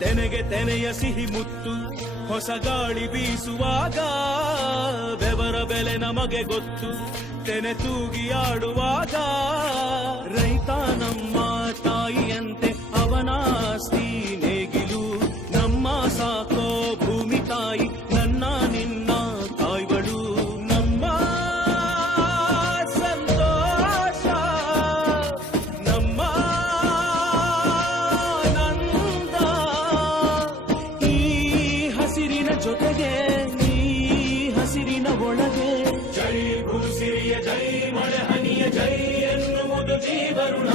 ತೆನೆಗೆ ತೆನೆಯ ಸಿಹಿ ಮುತ್ತು ಹೊಸ ಗಾಳಿ ಬೀಸುವಾಗ ಬೆವರ ಬೆಲೆ ನಮಗೆ ಗೊತ್ತು ತೆನೆ ತೂಗಿ ಆಡುವಾಗ ರೈತ ನಮ್ಮ ತಾಯಿಯಂತೆ ಅವನಾಸ್ತಿ ನೇಗಿಲು ನಮ್ಮ ಸಾಕೋ ಭೂಮಿ ತಾಯಿ ನನ್ನ ನಿನ್ನ ತಾಯ್ಗಳು ನಮ್ಮ ಸಂತೋಷ ನಮ್ಮ ನಂದ ಈ ಹಸಿರಿನ ಜೊತೆಗೆ ಈ ಹಸಿರಿನ ಒಳಗೆ ಜೈ ಭೂಸಿರಿಯ ಜೈ ಮಳೆ ಹನಿಯ ಜೈ ಎನ್ನುವುದು ಜೀವರುಣ